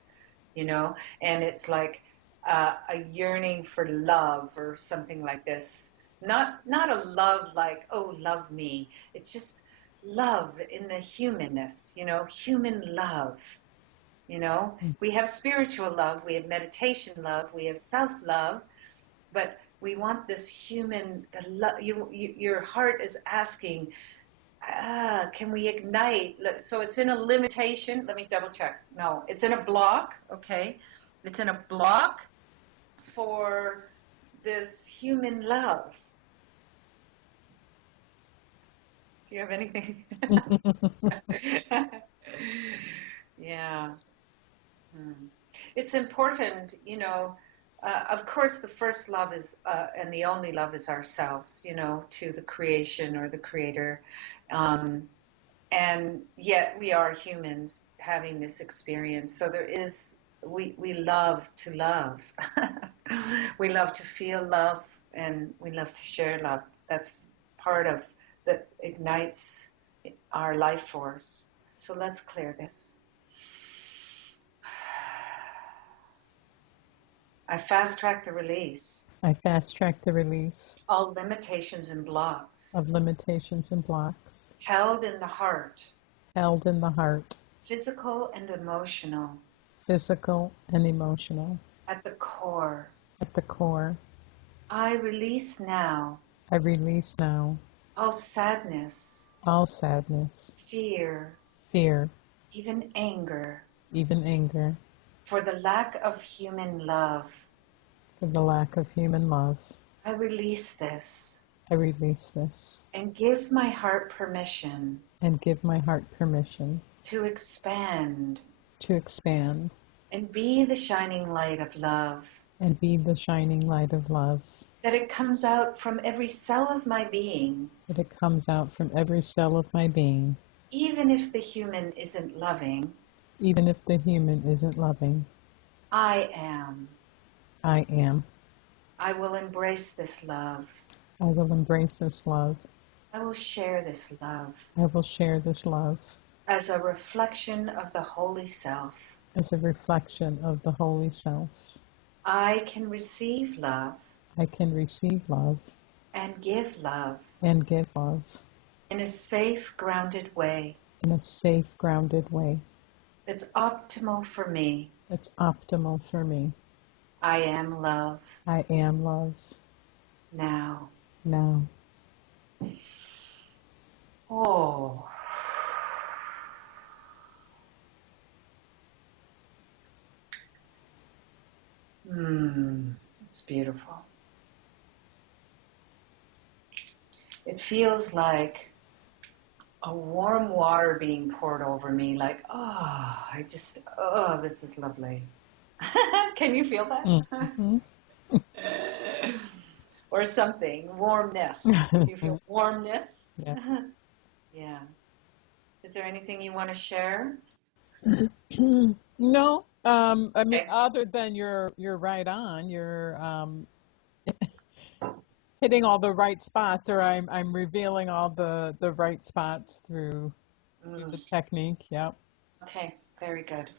and it's like a yearning for love or something like this. Not a love like, oh, love me. It's just love in the humanness, human love. We have spiritual love, we have meditation love, we have self-love, but we want this human love. Your heart is asking, can we ignite? So it's in a limitation. Let me double check. No, it's in a block. Okay. It's in a block for this human love. Do you have anything? Yeah. It's important, of course, the first love is, and the only love is ourselves, to the creation or the creator. And yet we are humans having this experience. So we love to love. We love to feel love, and we love to share love. That's part of that ignites our life force. So let's clear this. I fast track the release. I fast track the release. All limitations and blocks. Of limitations and blocks. Held in the heart. Held in the heart. Physical and emotional. Physical and emotional. At the core. At the core. I release now. I release now. All sadness. All sadness. Fear. Fear. Even anger. Even anger. For the lack of human love. For the lack of human love. I release this. I release this. And give my heart permission. And give my heart permission. To expand. To expand. And be the shining light of love. And be the shining light of love. That it comes out from every cell of my being. That it comes out from every cell of my being. Even if the human isn't loving. Even if the human isn't loving. I am. I am. I will embrace this love. I will embrace this love. I will share this love. I will share this love. As a reflection of the Holy Self. As a reflection of the Holy Self. I can receive love. I can receive love. And give love. And give love. In a safe, grounded way. In a safe, grounded way. That's optimal for me. That's optimal for me. I am love. I am love. Now. Now. Oh. It's beautiful. It feels like a warm water being poured over me, like, this is lovely. Can you feel that? Mm-hmm. Or something, warmness. Do you feel warmness? Yeah. Yeah. Is there anything you want to share? No. I mean, Okay. other than you're right on, you're hitting all the right spots, or I'm revealing all the right spots through the technique. Yep. Okay, very good.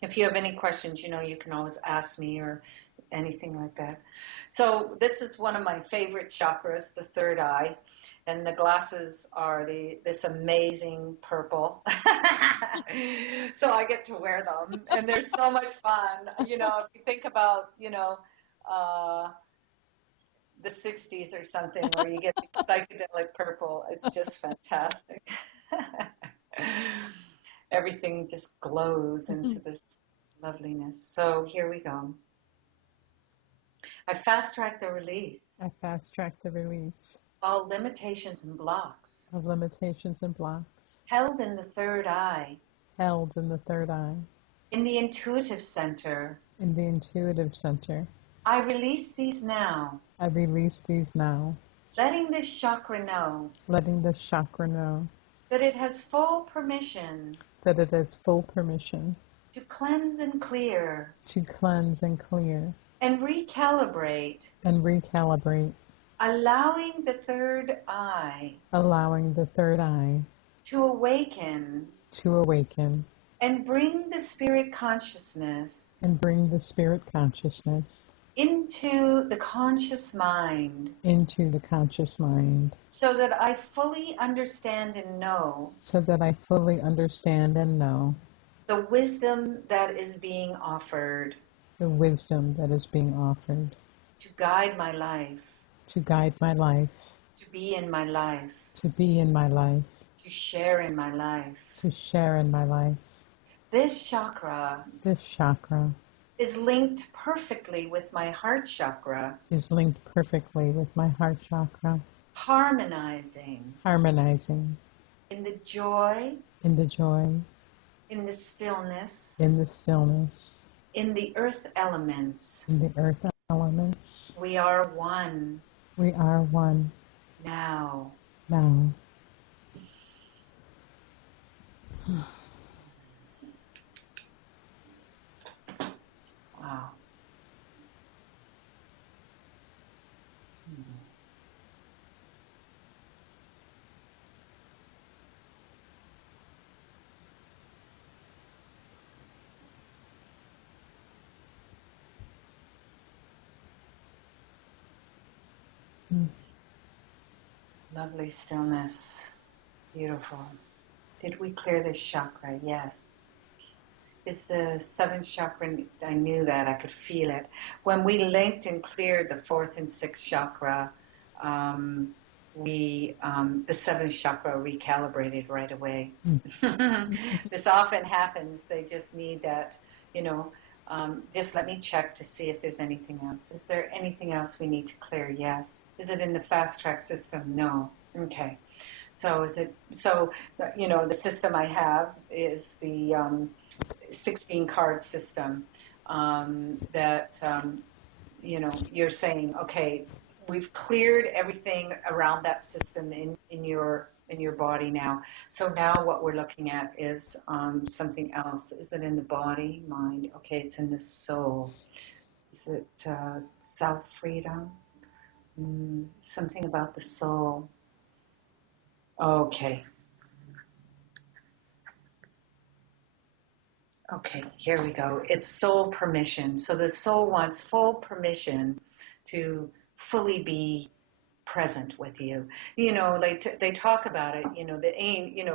If you have any questions, you can always ask me or anything like that. So this is one of my favorite chakras, the third eye, and the glasses are this amazing purple. So I get to wear them, and they're so much fun. If you think about, the 60s or something where you get psychedelic purple, it's just fantastic. Everything just glows into this loveliness. So here we go. I fast track the release. I fast track the release All limitations and blocks of limitations and blocks held in the third eye, held in the third eye, in the intuitive center. in the intuitive center. I release these now, I release these now, letting this chakra know letting this chakra know that it has full permission that it has full permission to cleanse and clear to cleanse and clear and recalibrate, and recalibrate, allowing the third eye allowing the third eye to awaken to awaken and bring the spirit consciousness and bring the spirit consciousness into the conscious mind, into the conscious mind, so that I fully understand and know so that I fully understand and know the wisdom that is being offered the wisdom that is being offered to guide my life, to guide my life, to be in my life, to be in my life, to share in my life. to share in my life. This chakra This chakra is linked perfectly with my heart chakra, is linked perfectly with my heart chakra, harmonizing harmonizing in the joy, in the joy, in the stillness, in the stillness, in the earth elements. in the earth elements. We are one We are one now. now. Wow. Lovely stillness. Beautiful. Did we clear this chakra? Yes. Is the seventh chakra, I knew that, I could feel it. When we linked and cleared the fourth and sixth chakra, the seventh chakra recalibrated right away. This often happens. They just need that, just let me check to see if there's anything else. Is there anything else we need to clear? Yes. Is it in the fast track system? No. Okay. So the system I have is the 16 card system that you're saying, okay, we've cleared everything around that system in your body now. So now what we're looking at is something else. Is it in the body, mind? Okay, it's in the soul. Is it self-freedom? Something about the soul. Okay. Okay, here we go. It's soul permission. So the soul wants full permission to fully be present with you. They talk about it,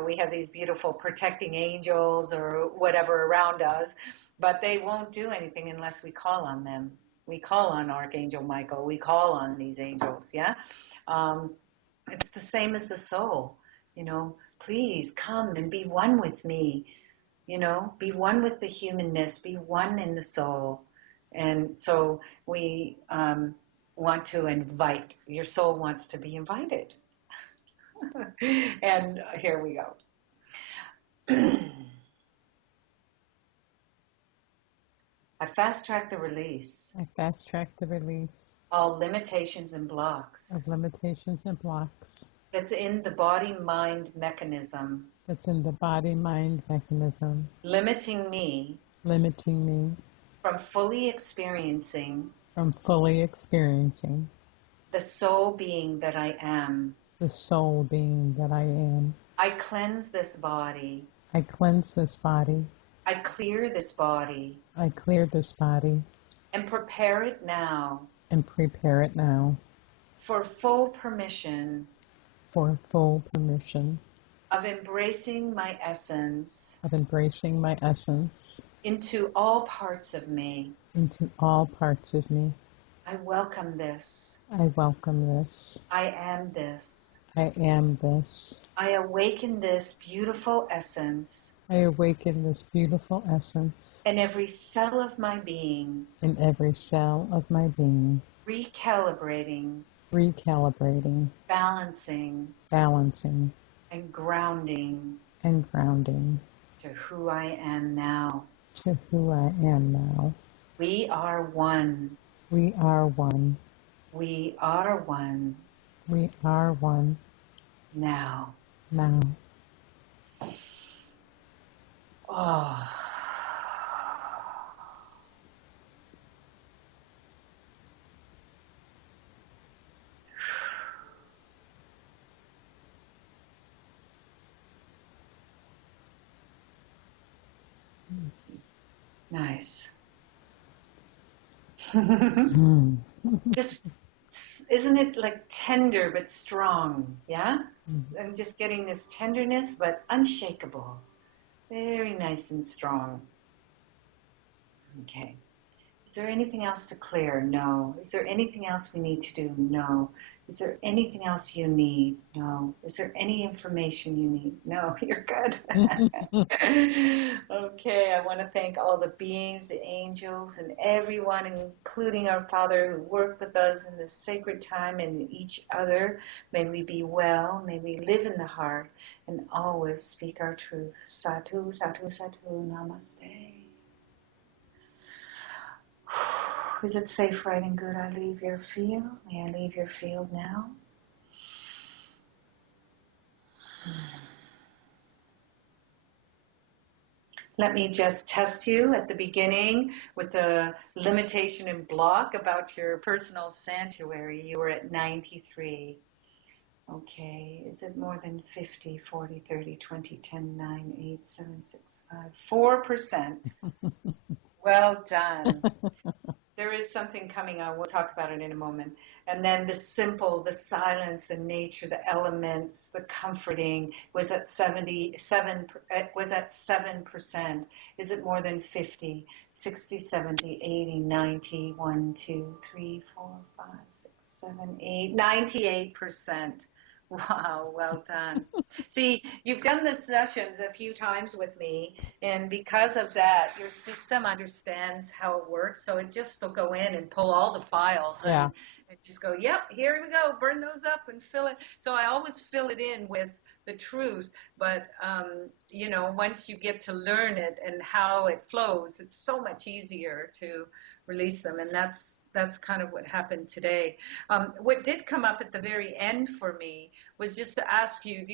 we have these beautiful protecting angels or whatever around us, but they won't do anything unless we call on them. We call on Archangel Michael. We call on these angels, yeah? It's the same as the soul, please come and be one with me. Be one with the humanness, be one in the soul. And so we want to invite, your soul wants to be invited. And here we go. I fast track the release. I fast track the release All limitations and blocks. of limitations and blocks That's in the body-mind mechanism. that's in the body-mind mechanism, Limiting me limiting me from fully experiencing from fully experiencing the soul being that I am. the soul being that I am. I cleanse this body. I cleanse this body. I clear this body I clear this body and prepare it now and prepare it now for full permission for full permission of embracing my essence of embracing my essence into all parts of me. into all parts of me. I welcome this. I welcome this. I am this. I am this. I awaken this beautiful essence I awaken this beautiful essence in every cell of my being, in every cell of my being, recalibrating, recalibrating, balancing, balancing, and grounding and grounding to who I am now. to who I am now. We are one. We are one. We are one We are one now. now. Oh. Nice. Mm. Just, isn't it like tender but strong? Yeah? I'm just getting this tenderness but unshakable. Very nice and strong. Okay. Is there anything else to clear? No. Is there anything else we need to do? No. Is there anything else you need? No. Is there any information you need? No, you're good. Okay, I want to thank all the beings, the angels, and everyone, including our Father who worked with us in this sacred time and each other. May we be well, may we live in the heart, and always speak our truth. Satu, satu, satu, namaste. Is it safe, right, and good I leave your field? May I leave your field now? Let me just test you at the beginning with the limitation and block about your personal sanctuary. You were at 93. Okay, is it more than 50, 40, 30, 20, 10, 9, 8, 7, 6, 5, 4%? Well done. There is something coming on. We'll talk about it in a moment. And then the simple, the silence, the nature, the elements, the comforting was at 77. It was at 7%. Is it more than 50, 60, 70, 80, 90, 1, 2, 3, 4, 5, 6, 7, 8, 98%. Wow, well done. See, you've done the sessions a few times with me, and because of that, your system understands how it works. So it just will go in and pull all the files Yeah. and just go, yep, here we go, burn those up and fill it. So I always fill it in with the truth. But, once you get to learn it and how it flows, it's so much easier to release them. And that's kind of what happened today. What did come up at the very end for me was just to ask you,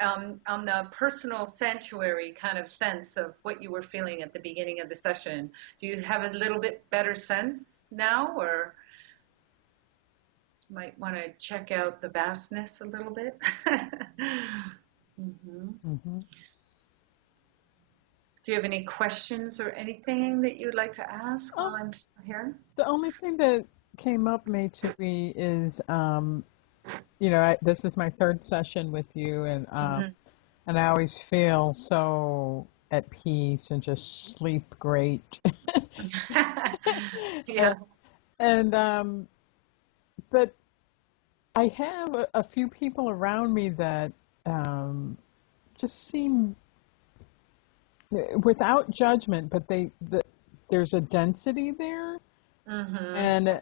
on the personal sanctuary kind of sense of what you were feeling at the beginning of the session, do you have a little bit better sense now, or might want to check out the vastness a little bit? Mm-hmm. Do you have any questions or anything that you'd like to ask while I'm still here? The only thing that came up, Maytawee, is this is my third session with you, and I always feel so at peace and just sleep great. Yeah. And but I have a few people around me that just seem without judgment, but there's a density there, and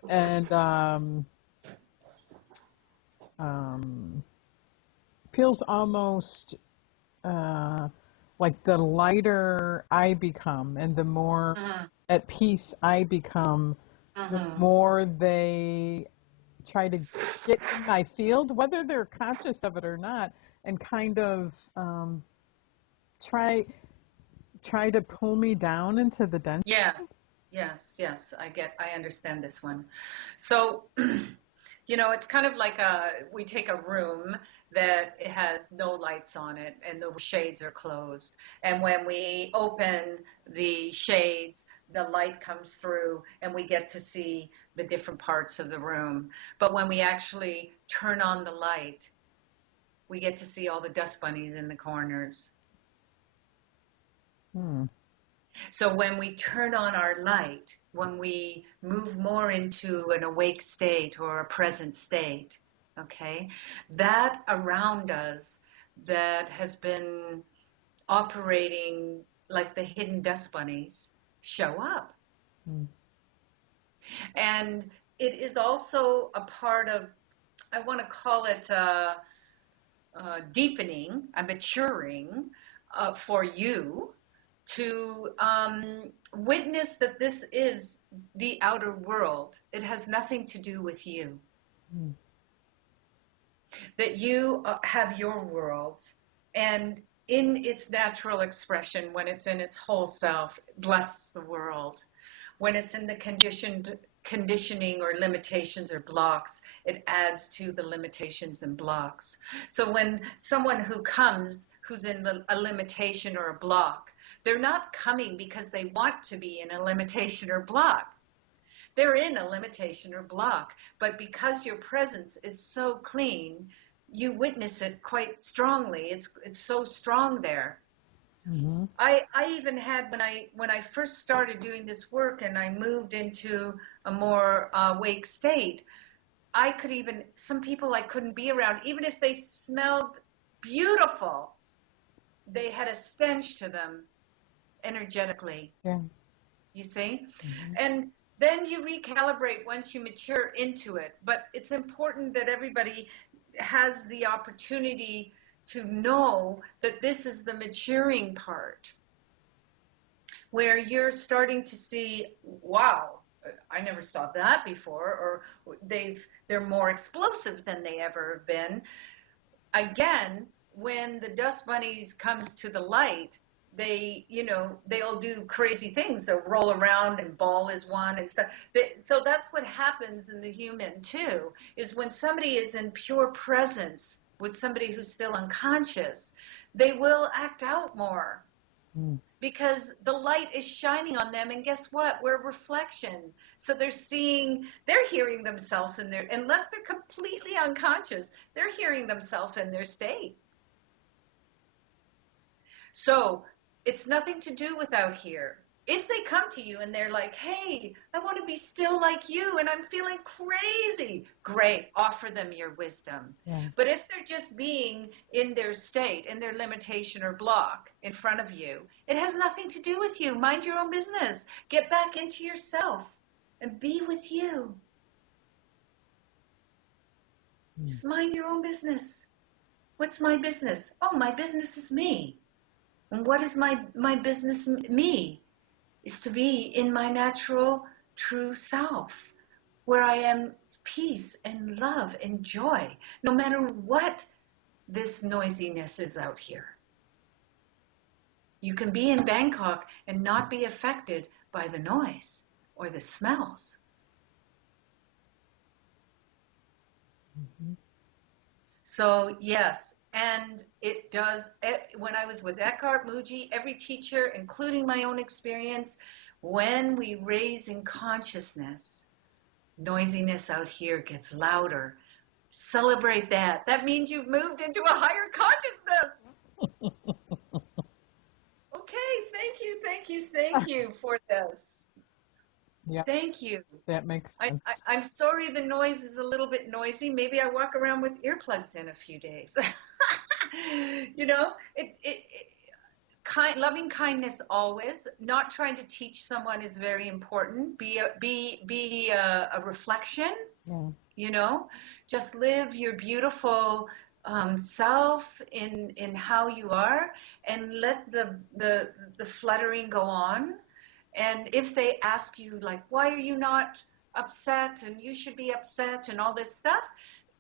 feels almost like the lighter I become and the more at peace I become, the more they try to get in my field, whether they're conscious of it or not, and kind of try to pull me down into the density. Yes. I understand this one. So, it's kind of like we take a room that it has no lights on it and the shades are closed. And when we open the shades, the light comes through and we get to see the different parts of the room. But when we actually turn on the light, we get to see all the dust bunnies in the corners. So when we turn on our light, when we move more into an awake state or a present state, okay? That around us that has been operating like the hidden dust bunnies show up. Mm. And it is also a part of, I want to call it deepening, a maturing for you to witness that this is the outer world. It has nothing to do with you. Mm. That you have your world, and in its natural expression, when it's in its whole self, bless the world. When it's in the conditioning or limitations or blocks, it adds to the limitations and blocks. So when someone who comes who's in a limitation or a block, they're not coming because they want to be in a limitation or block. They're in a limitation or block, but because your presence is so clean, you witness it quite strongly. It's so strong there. Mm-hmm. I even had, when I first started doing this work and I moved into a more awake state, I could even, some people I couldn't be around, even if they smelled beautiful, they had a stench to them energetically, Yeah. you see? Mm-hmm. And then you recalibrate once you mature into it. But it's important that everybody has the opportunity to know that this is the maturing part, where you're starting to see, wow, I never saw that before, or they're more explosive than they ever have been. Again, when the dust bunnies comes to the light, they'll do crazy things. They'll roll around, and ball is one and stuff. So that's what happens in the human too, is when somebody is in pure presence with somebody who's still unconscious, they will act out more Mm. because the light is shining on them. And guess what? We're a reflection. So they're hearing themselves in their, unless they're completely unconscious, they're hearing themselves in their state. So it's nothing to do with out here. If they come to you and they're like, hey, I want to be still like you and I'm feeling crazy, great, offer them your wisdom. Yeah. But if they're just being in their state, in their limitation or block in front of you, it has nothing to do with you. Mind your own business. Get back into yourself and be with you. Mm. Just mind your own business. What's my business? Oh, my business is me. And what is my business, me? Is to be in my natural, true self, where I am peace and love and joy, no matter what this noisiness is out here. You can be in Bangkok and not be affected by the noise or the smells. Mm-hmm. So yes, and it does. When I was with Eckhart, Muji, every teacher, including my own experience, when we raise in consciousness, noisiness out here gets louder. Celebrate that. That means you've moved into a higher consciousness. Okay, thank you for this. Yep, Thank you. that makes sense. I'm sorry the noise is a little bit noisy. Maybe I walk around with earplugs in a few days. you know, loving kindness always. Not trying to teach someone is very important. Be a reflection. Yeah. You know, just live your beautiful self in how you are, and let the fluttering go on. And if they ask you, like, why are you not upset and you should be upset and all this stuff,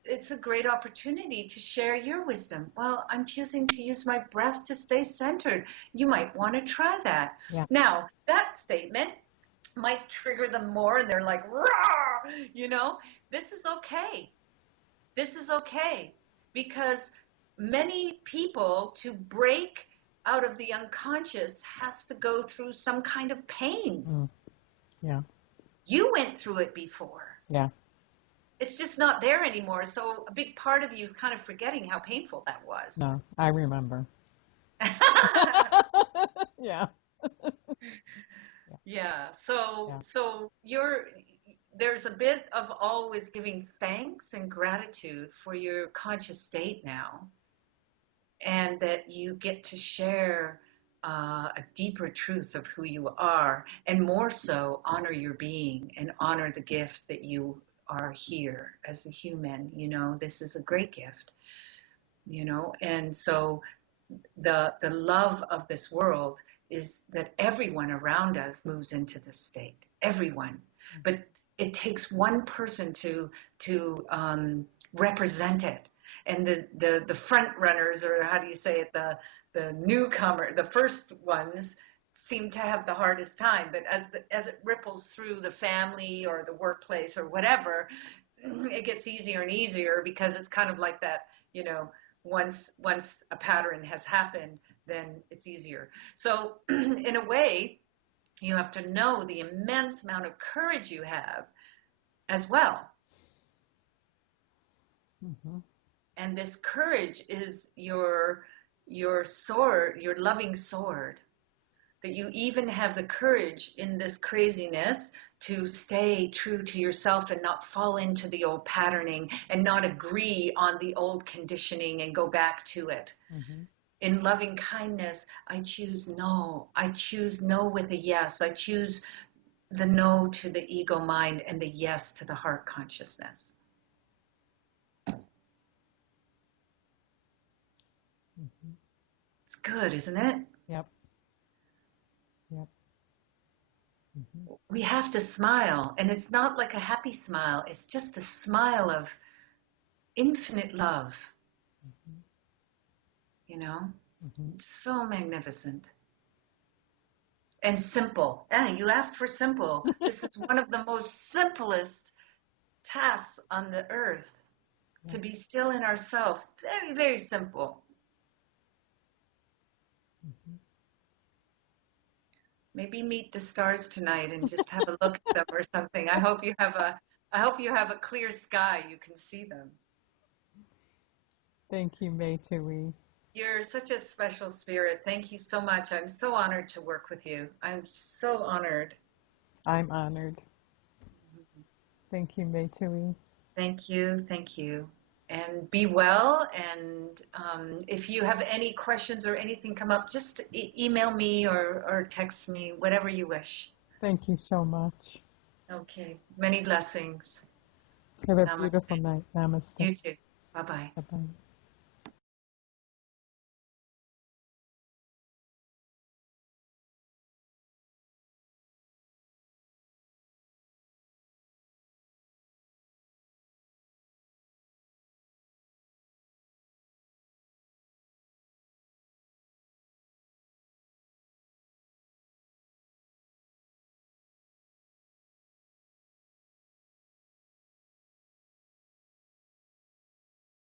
it's a great opportunity to share your wisdom. Well, I'm choosing to use my breath to stay centered. You might want to try that. Yeah. Now, that statement might trigger them more and they're like, rah, this is okay. This is okay, because many people, to break out of the unconscious, has to go through some kind of pain. Mm. Yeah. You went through it before. Yeah. It's just not there anymore. So a big part of you is kind of forgetting how painful that was. No, I remember. Yeah. Yeah. So Yeah. so there's a bit of always giving thanks and gratitude for your conscious state now, and that you get to share a deeper truth of who you are, and more so honor your being and honor the gift that you are here as a human. This is a great gift, and so the love of this world is that everyone around us moves into this state, everyone. But it takes one person to represent it. And the front runners, or how do you say it, the newcomer, the first ones, seem to have the hardest time. But as it ripples through the family or the workplace or whatever, it gets easier and easier, because it's kind of like that, once a pattern has happened, then it's easier. So in a way, you have to know the immense amount of courage you have as well. Mm-hmm. And this courage is your sword, your loving sword, that you even have the courage in this craziness to stay true to yourself and not fall into the old patterning and not agree on the old conditioning and go back to it. Mm-hmm. In loving kindness, I choose no. I choose no with a yes. I choose the no to the ego mind and the yes to the heart consciousness. Mm-hmm. It's good, isn't it? Yep. Yep. Mm-hmm. We have to smile, and it's not like a happy smile. It's just a smile of infinite love. Mm-hmm. Mm-hmm. So magnificent. And simple. You asked for simple. This is one of the most simplest tasks on the earth, to be still in ourselves. Very, very simple. Mm-hmm. Maybe meet the stars tonight and just have a look at them or something. I hope you have a clear sky. You can see them. Thank you, Maytawee. You're such a special spirit. Thank you so much. I'm so honored to work with you. I'm so honored. I'm honored. Thank you, Maytawee. Thank you. Thank you. And be well. And if you have any questions or anything come up, just email me or text me, whatever you wish. Thank you so much. Okay. Many blessings. Have a Namaste. beautiful night. Namaste. You too. Bye-bye. Bye-bye.